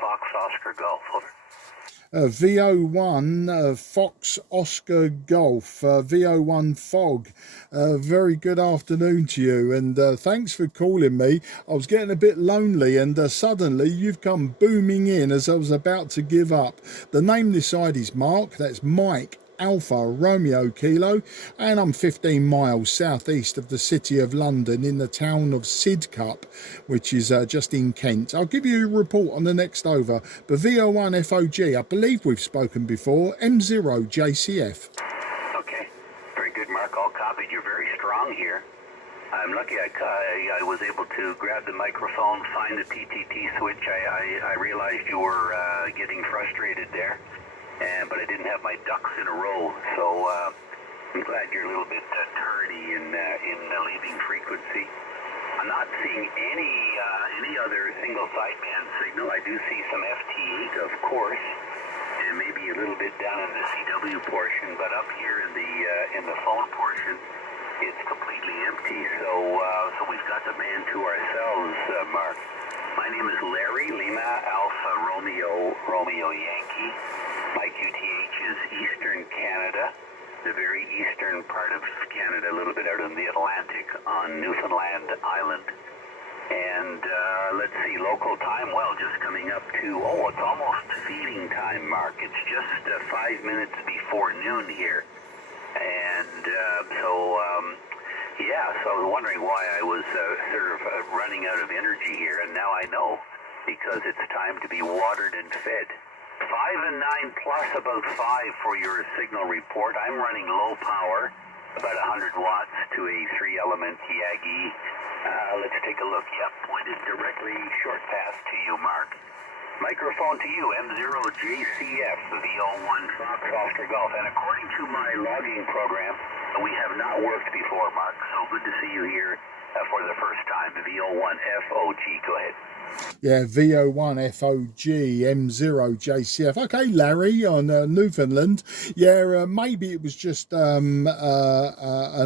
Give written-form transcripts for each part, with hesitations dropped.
Fox Oscar Golf. Over. VO1 Fox Oscar Golf, VO1FOG. Very good afternoon to you, and thanks for calling me. I was getting a bit lonely, and suddenly you've come booming in as I was about to give up. The name this side is Mark, that's Mike Alpha Romeo Kilo, and I'm 15 miles southeast of the city of London in the town of Sidcup, which is just in Kent. I'll give you a report on the next over, but VO1FOG, I believe we've spoken before, M0JCF. Okay, very good, Mark. All copied. You're very strong here. I'm lucky I was able to grab the microphone, find the PTT switch. I realized you were getting frustrated there. But I didn't have my ducks in a row, so I'm glad you're a little bit tardy in leaving frequency. I'm not seeing any other single sideband signal. I do see some FT8, of course, and maybe a little bit down in the CW portion, but up here in the phone portion, it's completely empty. So we've got the band to ourselves, Mark. My name is Larry, Lima Alpha Romeo Yankee. My QTH is Eastern Canada, the very eastern part of Canada, a little bit out in the Atlantic on Newfoundland Island. And let's see, local time, well, just coming up to, it's almost feeding time, Mark. It's just 5 minutes before noon here. And so I was wondering why I was sort of running out of energy here, and now I know, because it's time to be watered and fed. 5 and 9 plus about 5 for your signal report. I'm running low power, about 100 watts to a 3-element Yagi. Let's take a look. Yep, pointed directly short path to you, Mark. Microphone to you, M0JCF, VO1 Fox Oscar Golf. And according to my logging program, we have not worked before, Mark. So good to see you here for the first time. VO1FOG, go ahead. Yeah, VO1FOG M0JCF. Okay, Larry on Newfoundland. Yeah, maybe it was just an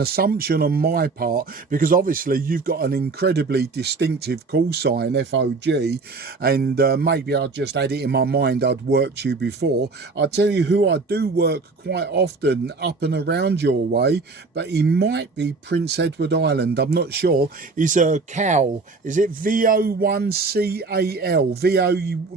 assumption on my part, because obviously you've got an incredibly distinctive call sign, FOG, and maybe I just had it in my mind I'd worked you before. I'll tell you who I do work quite often up and around your way, but he might be Prince Edward Island. I'm not sure. He's a Cal. Is it VO1CAL?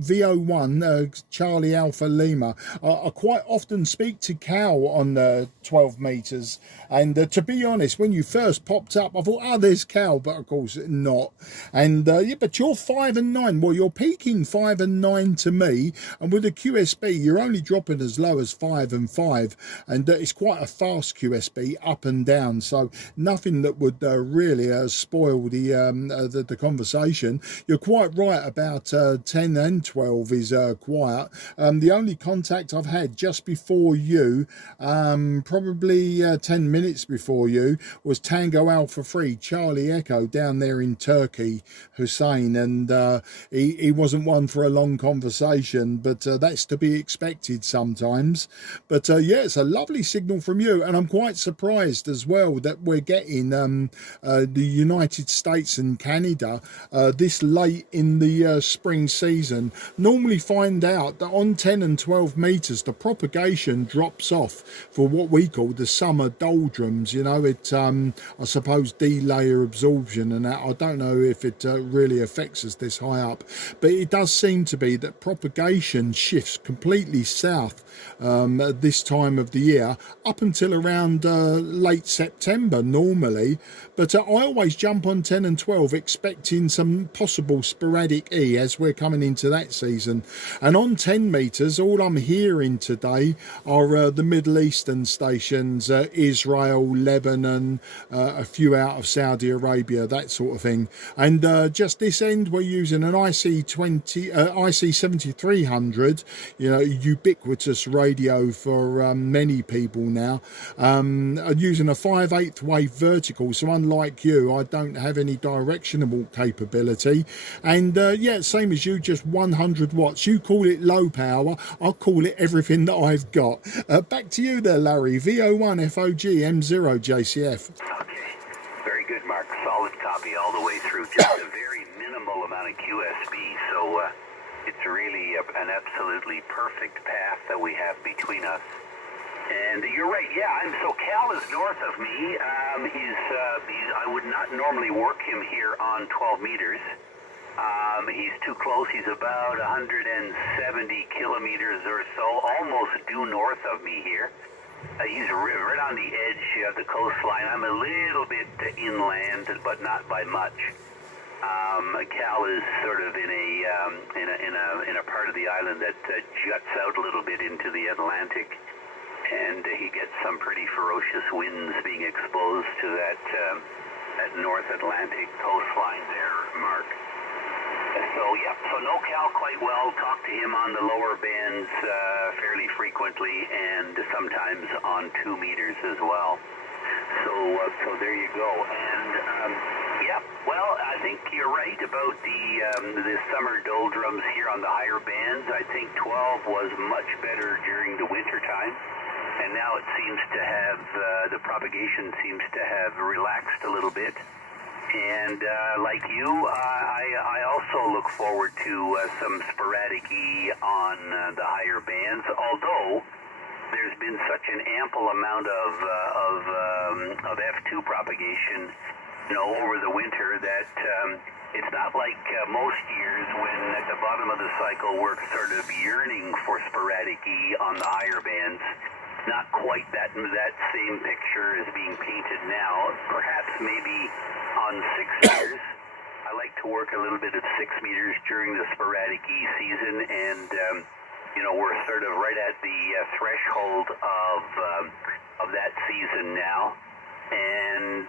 VO1 Charlie Alpha Lima. I quite often speak to Cal on 12 meters, and to be honest, when you first popped up I thought, there's Cal, but of course not. And yeah, but you're 5 and 9. Well, you're peaking 5 and 9 to me, and with a QSB you're only dropping as low as 5 and 5, and it's quite a fast QSB up and down, so nothing that would really spoil the conversation. You're quite right about 10 and 12 is quiet. The only contact I've had just before you, probably 10 minutes before you, was Tango Alpha 3 Charlie Echo down there in Turkey, Hussein, and he wasn't one for a long conversation, but that's to be expected sometimes. But yeah, it's a lovely signal from you, and I'm quite surprised as well that we're getting the United States and Canada this late in the spring season. Normally find out that on 10 and 12 meters the propagation drops off for what we call the summer doldrums. You know, it I suppose delayer absorption and that. I don't know if it really affects us this high up, but it does seem to be that propagation shifts completely south at this time of the year up until around late September normally. But I always jump on 10 and 12 expecting some possible sporadic E as we're coming into that season. And on 10 meters, all I'm hearing today are the Middle Eastern stations, Israel, Lebanon, a few out of Saudi Arabia, that sort of thing. And just this end, we're using an IC-7300, you know, ubiquitous radio for many people now. I'm using a 5/8 wave vertical, so unlike you, I don't have any directional capability. And yeah, same as you, just 100 watts. You call it low power, I'll call it everything that I've got. Back to you there, Larry. VO1FOG M0JCF. Okay, very good, Mark. Solid copy all the way through. Just a very minimal amount of QSB, so it's really an absolutely perfect path that we have between us. And you're right, yeah, so Cal is north of me. I would not normally work him here on 12 meters. He's too close. He's about 170 kilometers or so, almost due north of me here. He's right on the edge of the coastline. I'm a little bit inland, but not by much. Cal is sort of in a part of the island that juts out a little bit into the Atlantic, and he gets some pretty ferocious winds being exposed to that North Atlantic coastline there, Mark. So, yeah, so know Cal quite well. Talk to him on the lower bands fairly frequently, and sometimes on 2 meters as well. So there you go. And, yeah, well, I think you're right about the summer doldrums here on the higher bands. I think 12 was much better during the winter time, and now it seems to have, the propagation seems to have relaxed a little bit. And like you, I also look forward to some sporadic E on the higher bands, although there's been such an ample amount of F2 propagation, over the winter that it's not like most years when at the bottom of the cycle we're sort of yearning for sporadic E on the higher bands. Not quite that same picture is being painted now. Perhaps maybe on 6 meters. I like to work a little bit at 6 meters during the sporadic E season, and we're sort of right at the threshold of that season now. And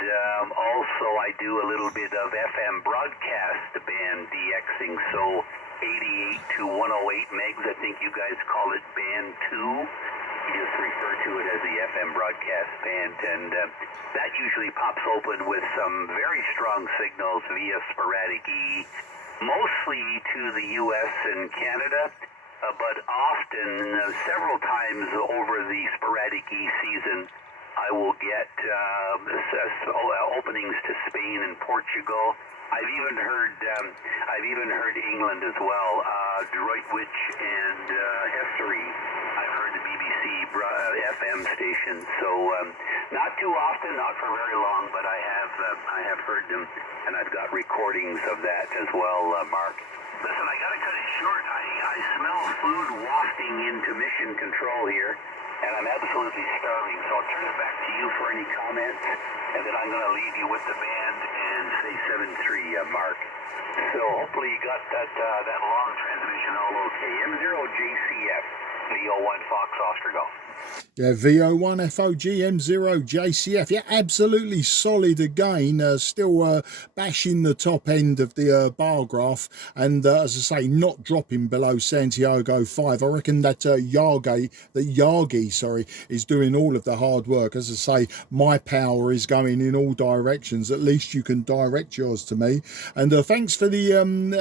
also I do a little bit of FM broadcast band DXing, so 88 to 108 megs. I think you guys call it band 2. You just refer to it as the FM broadcast band, and that usually pops open with some very strong signals via sporadic E, mostly to the U.S. and Canada, but often, several times over the sporadic E season, I will get openings to Spain and Portugal. I've even heard England as well. Droitwich and Hessery, I've heard the BBC FM station. So not too often, not for very long, but I have heard them, and I've got recordings of that as well, Mark. Listen, I got to cut it short. I smell food wafting into mission control here, and I'm absolutely starving. So I'll turn it back to you for any comments, and then I'm going to leave you with the band and say 7-3, Mark. So hopefully you got that long transmission all okay. M0JCF, VO1 Fox Oscar Golf. Yeah, VO1FOG M0JCF. Yeah, absolutely solid again. Still bashing the top end of the bar graph, and as I say, not dropping below Santiago 5. I reckon that Yagi, is doing all of the hard work. As I say, my power is going in all directions. At least you can direct yours to me. And thanks for the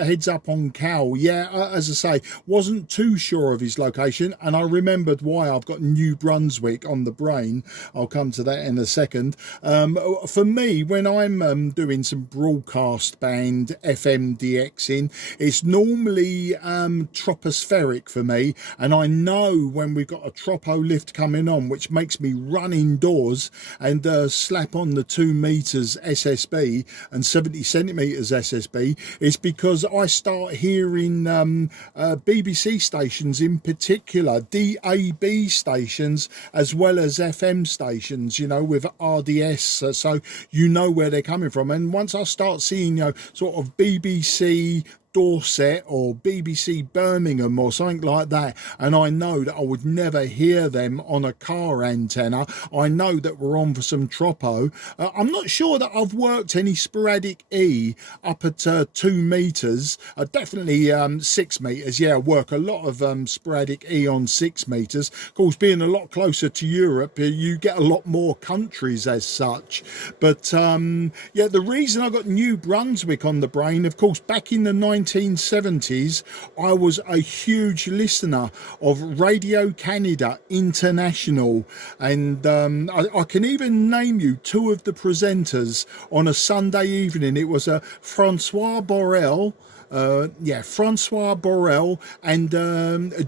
heads up on Cal. Yeah, as I say, wasn't too sure of his location, and I remembered why. I've got New Brunswick on the brain. I'll come to that in a second. For me, when I'm doing some broadcast band FM DXing, it's normally tropospheric for me, and I know when we've got a tropo lift coming on, which makes me run indoors and slap on the 2 meters SSB and 70 centimeters SSB, is because I start hearing BBC stations, in particular DAB stations, as well as FM stations, with RDS, so where they're coming from. And once I start seeing, sort of BBC Dorset or BBC Birmingham or something like that, and I know that I would never hear them on a car antenna, I know that we're on for some tropo. I'm not sure that I've worked any sporadic E up at 2 meters. Definitely 6 meters. Yeah, I work a lot of sporadic E on 6 meters. Of course, being a lot closer to Europe, you get a lot more countries as such. But yeah, the reason I got New Brunswick on the brain, of course, back in the 1970s, I was a huge listener of Radio Canada International, and I can even name you 2 of the presenters on a Sunday evening. It was Francois Borel yeah, Francois Borrell and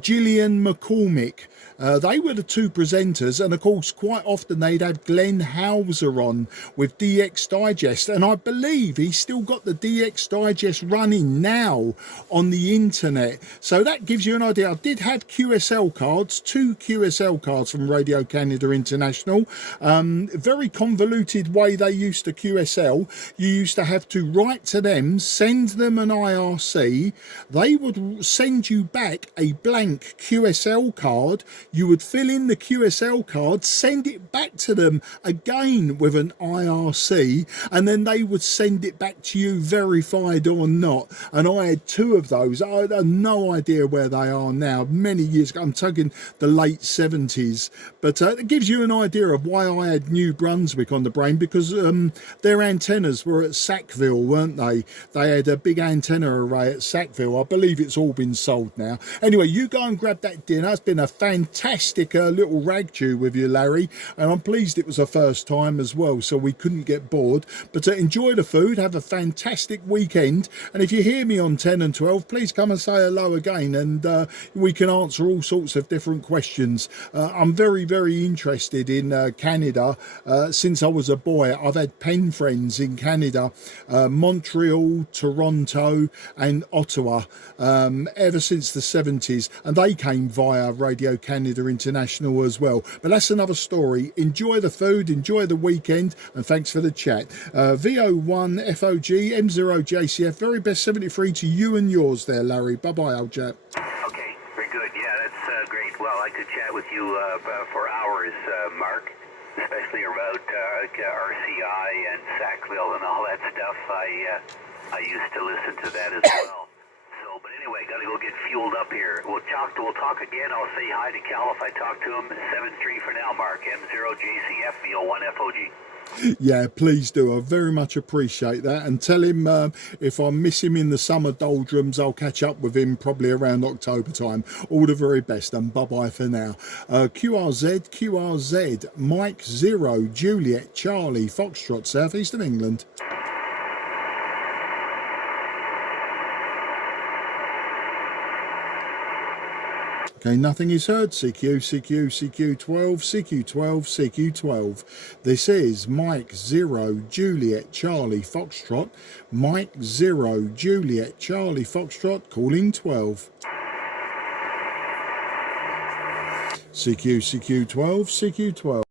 Gillian McCormick. They were the two presenters, and of course quite often they'd have Glenn Hauser on with DX Digest, and I believe he's still got the DX Digest running now on the internet, so that gives you an idea. I did have QSL cards, 2 QSL cards from Radio Canada International. Very convoluted way they used to QSL. You used to have to write to them, send them an IRC, they would send you back a blank QSL card. You would fill in the QSL card, send it back to them again with an IRC, and then they would send it back to you verified or not. And I had 2 of those. I have no idea where they are now. Many years ago, I'm talking the late 70s. But it gives you an idea of why I had New Brunswick on the brain, because their antennas were at Sackville, weren't they? They had a big antenna array at Sackville. I believe it's all been sold now. Anyway, you go and grab that dinner. It's been a fantastic little rag chew with you, Larry, and I'm pleased it was a first time as well, so we couldn't get bored. But enjoy the food, have a fantastic weekend, and if you hear me on 10 and 12, please come and say hello again, and we can answer all sorts of different questions. I'm very, very interested in Canada. Since I was a boy, I've had pen friends in Canada, Montreal, Toronto and Ottawa, ever since the 70s, and they came via Radio Canada International as well. But that's another story. Enjoy the food, enjoy the weekend, and thanks for the chat. VO1FOG M0JCF, very best 73 to you and yours there, Larry. Bye bye, old chap. Okay, very good. Yeah, that's great. Well, I could chat with you for hours, Mark, especially about RCI and Sackville and all that stuff. I used to listen to that as well. So, but anyway, got to go get fueled up here. We'll talk again. I'll say hi to Cal if I talk to him. 7-3 for now, Mark. M0JCF VO1FOG. Yeah, please do. I very much appreciate that, and tell him if I miss him in the summer doldrums, I'll catch up with him probably around October time. All the very best, and bye bye for now. QRZ Mike 0 Juliet Charlie Foxtrot, southeast of England. Okay, nothing is heard. CQ, CQ12, CQ12, CQ12. This is Mike 0 Juliet Charlie Foxtrot. Mike 0 Juliet Charlie Foxtrot, calling 12. CQ, CQ12, CQ12.